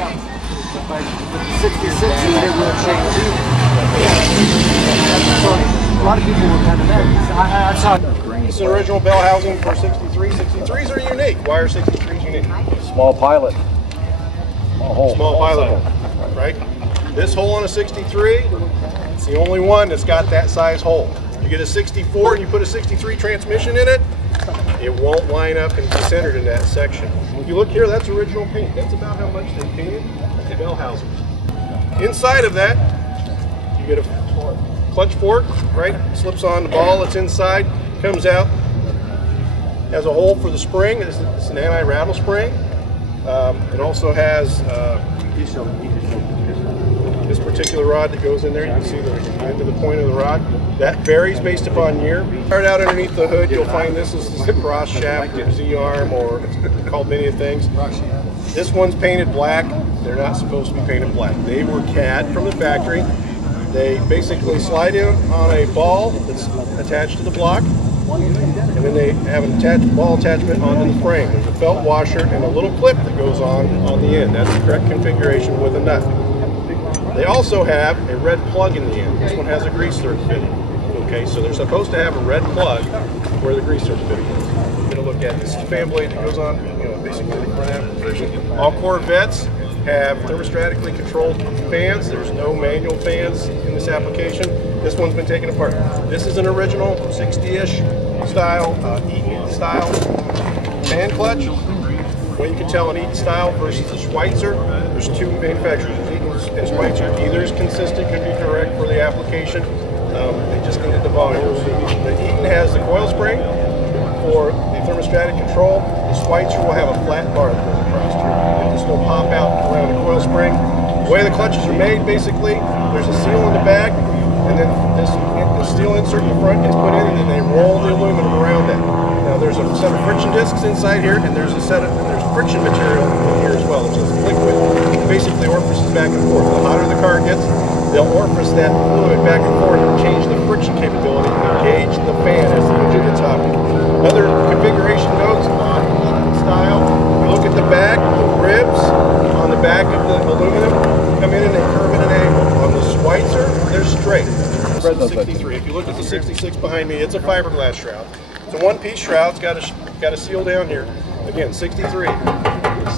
But the 66 it will change too. So a lot of people were kind of mad. I saw this is an original bell housing for 63. 63s are unique. Why are 63s unique? Small pilot. Small pilot hole, right? This hole on a 63, it's the only one that's got that size hole. You get a 64 and you put a 63 transmission in it, it won't line up and be centered in that section. If you look here, that's original paint. That's about how much they painted the bell housing. Inside of that, you get a clutch fork, right? Slips on the ball that's inside, comes out, has a hole for the spring. It's an anti-rattle spring. It also has this particular rod that goes in there. You can see the end of the point of the rod. That varies based upon year. Right out underneath the hood, you'll find this is the cross shaft or Z-arm, or it's called many things. This one's painted black. They're not supposed to be painted black. They were CAD from the factory. They basically slide in on a ball that's attached to the block, and then they have an ball attachment onto the frame. There's a felt washer and a little clip that goes on the end. That's the correct configuration with a nut. They also have a red plug in the end. This one has a grease zerk fitting. Okay, so they're supposed to have a red plug where the grease zerk fitting is. We're going to look at this fan blade that goes on, basically the front end position. All Corvettes have thermostatically controlled fans. There's no manual fans in this application. This one's been taken apart. This is an original 60-ish style, Eaton style fan clutch. Well, you can tell an Eaton style versus a Schweitzer. There's two manufacturers, Eaton and Schweitzer. Either is consistent, can be correct for the application. They just needed the volume. The Eaton has the coil spring for the thermostatic control. The Schweitzer will have a flat bar that goes across here. This will pop out around the coil spring. The way the clutches are made, basically, there's a seal in the back, and then the steel insert in the front gets put in, and then they roll the aluminum around that. Now there's a set of friction discs inside here, and there's friction material in here as well, which is liquid. It basically orifices back and forth. The hotter the car gets, they'll orifice that fluid back and forth and change the friction capability and engage the fan as the engine gets hotter. Other configuration notes on Eaton style, you look at the back, the ribs on the back of the aluminum come in and they curve at an angle. On the Schweitzer, they're straight. This is the 63. If you look at the 66 behind me, it's a fiberglass shroud. It's a one-piece shroud. It's got a seal down here. Again, 63.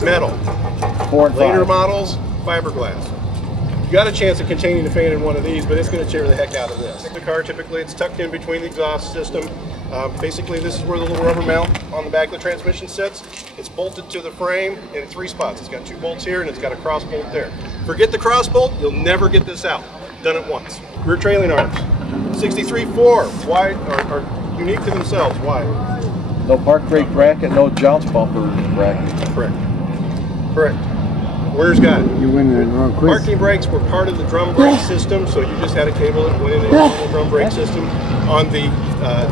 Metal. 4 and 5. Later models, fiberglass. You got a chance of containing the fan in one of these, but it's going to tear the heck out of this. The car, typically, it's tucked in between the exhaust system. Basically, this is where the little rubber mount on the back of the transmission sits. It's bolted to the frame in 3 spots. It's got 2 bolts here, and it's got a cross bolt there. Forget the cross bolt, you'll never get this out. Done it once. Rear trailing arms. 63.4 wide are unique to themselves. Why? No park brake bracket, no jounce bumper bracket. Correct. Correct. Where's got it? You win the wrong quiz. Parking brakes were part of the drum brake system, so you just had a cable that went in the original drum brake system. On the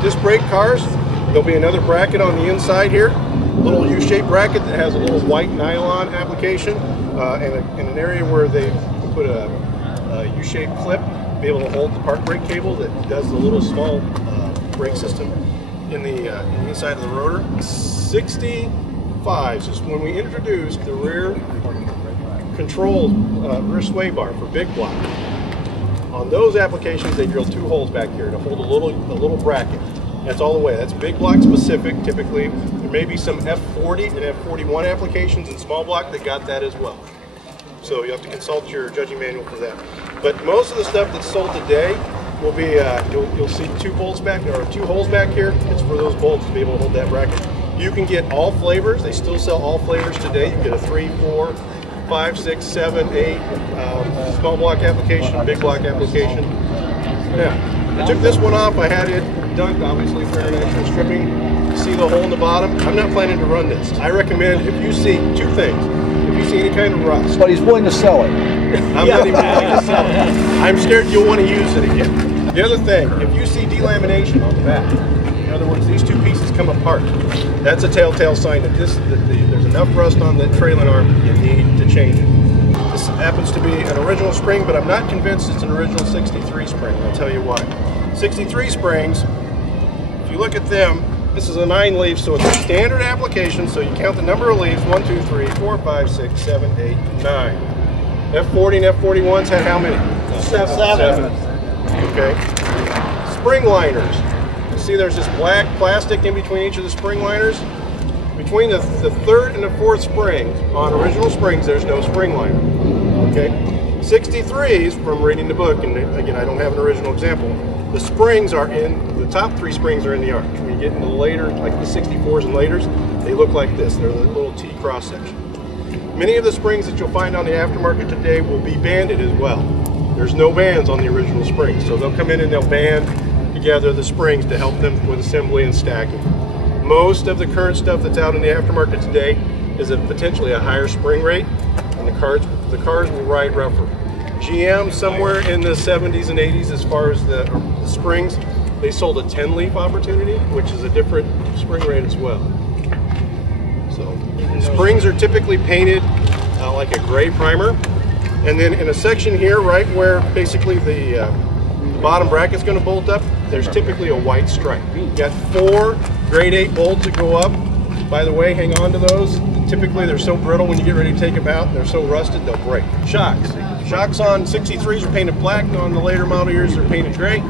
disc brake cars, there'll be another bracket on the inside here, a little U-shaped bracket that has a little white nylon application, and an area where they put a U-shaped clip to be able to hold the park brake cable that does the little small brake system in the inside of the rotor. 65 is when we introduced the rear controlled rear sway bar for big block. On those applications, they drilled 2 holes back here to hold a little bracket. That's all the way. That's big block specific. Typically, there may be some F40 and F41 applications in small block that got that as well. So you have to consult your judging manual for that. But most of the stuff that's sold today will be you'll see 2 bolts back or 2 holes back here. It's for those bolts to be able to hold that bracket. You can get all flavors. They still sell all flavors today. You can get a 3, 4, 5, 6, 7, 8 small block application, big block application. Now, I took this one off. I had it dunked, obviously, for international stripping. See the hole in the bottom? I'm not planning to run this. I recommend, if you see 2 things. If you see any kind of rust. But he's willing to sell it. I'm not even willing to sell it. I'm scared you'll want to use it again. The other thing, if you see delamination on the back, in other words, these 2 pieces come apart, that's a telltale sign that there's enough rust on the trailing arm you need to change it. This happens to be an original spring, but I'm not convinced it's an original 63 spring. I'll tell you why. 63 springs, if you look at them, This is a 9-leaf, so it's a standard application, so you count the number of leaves, 1, 2, 3, 4, 5, 6, 7, 8, 9. F40 and F41s had how many? 7. Okay. Spring liners. You see there's this black plastic in between each of the spring liners. Between the 3rd and the 4th springs, on original springs, there's no spring liner. Okay. 63s, from reading the book, and again, I don't have an original example, the springs are the top 3 springs are in the arch. When you get into the later, like the 64s and laters, they look like this. They're the little T cross section. Many of the springs that you'll find on the aftermarket today will be banded as well. There's no bands on the original springs, so they'll come in and they'll band together the springs to help them with assembly and stacking. Most of the current stuff that's out in the aftermarket today is potentially a higher spring rate, and the cars will ride rougher. GM, somewhere in the 70s and 80s, as far as the springs, they sold a 10-leaf opportunity, which is a different spring rate as well. So, springs are typically painted like a gray primer, and then in a section here, right where basically the bottom bracket's going to bolt up, there's typically a white stripe. You've got 4 grade 8 bolts that go up. By the way, hang on to those. Typically they're so brittle when you get ready to take them out, they're so rusted they'll break. Shocks. Shocks on 63s are painted black, and on the later model years they're painted gray.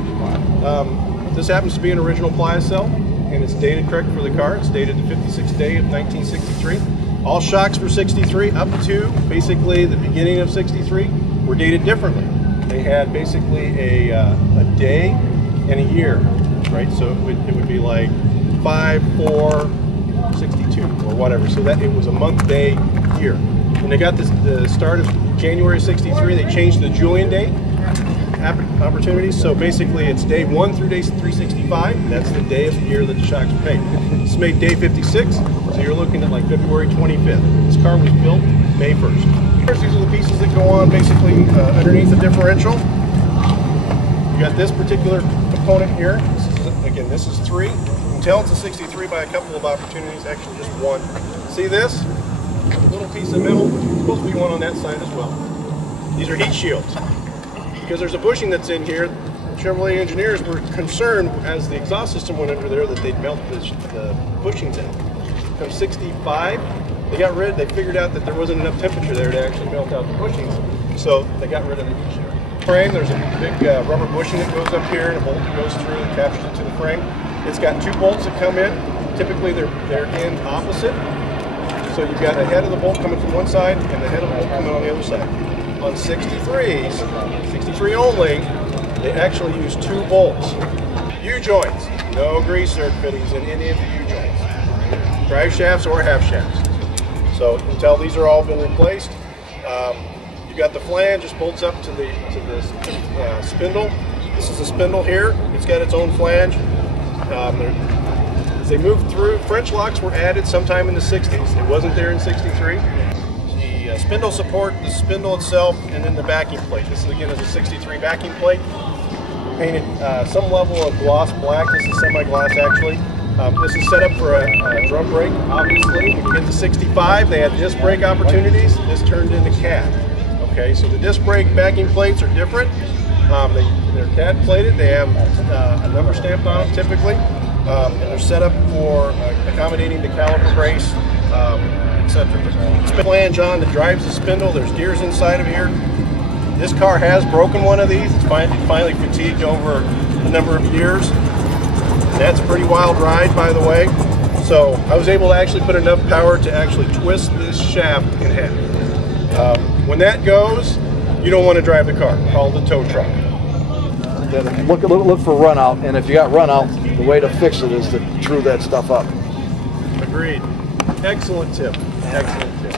This happens to be an original ply cell, and it's dated correct for the car. It's dated the 56th day of 1963. All shocks for 63 up to basically the beginning of 63 were dated differently. They had basically a day and a year, right? So it would be like 5/4/62 or whatever. So that it was a month, day, year. When they got the start of January 63, they changed the Julian date opportunities. So basically it's day 1 through day 365. That's the day of the year that the shocks were made. It's made day 56, so you're looking at like February 25th. This car was built May 1st. These are the pieces that go on basically underneath the differential. You got this particular component here. This is 3. You can tell it's a 63 by a couple of opportunities, actually just 1. See this? Little piece of metal. There's supposed to be one on that side as well. These are heat shields. Because there's a bushing that's in here, Chevrolet engineers were concerned as the exhaust system went under there that they'd melt the bushings out. From 65, they figured out that there wasn't enough temperature there to actually melt out the bushings, so they got rid of the heat shield. Frame, there's a big rubber bushing that goes up here and a bolt that goes through and captures it to the frame. It's got 2 bolts that come in. Typically they're in opposite. So you've got the head of the bolt coming from one side and the head of the bolt coming on the other side. On 63s, 63 only, they actually use 2 bolts. U-joints, no grease zerk fittings in any of the U-joints. Drive shafts or half shafts. So you can tell these are all been replaced. You got the flange, just bolts up to the spindle. This is the spindle here. It's got its own flange. As they moved through, French locks were added sometime in the 60s. It wasn't there in 63. The spindle support, the spindle itself, and then the backing plate. This is again is a 63 backing plate. Painted some level of gloss black. This is semi-gloss actually. This is set up for a drum brake, obviously. When you get to 65, they had disc brake opportunities. This turned into CAT. Okay, so the disc brake backing plates are different. They're CAT plated. They have a number stamped on them typically. And they're set up for accommodating the caliper brace, etc. Flange on that drives the spindle. There's gears inside of here. This car has broken one of these. It's finally fatigued over a number of years. That's a pretty wild ride, by the way. So I was able to actually put enough power to actually twist this shaft in half. When that goes, you don't want to drive the car. Call the tow truck. Look for run out, and if you got run out, the way to fix it is to true that stuff up. Agreed. Excellent tip. Excellent tip.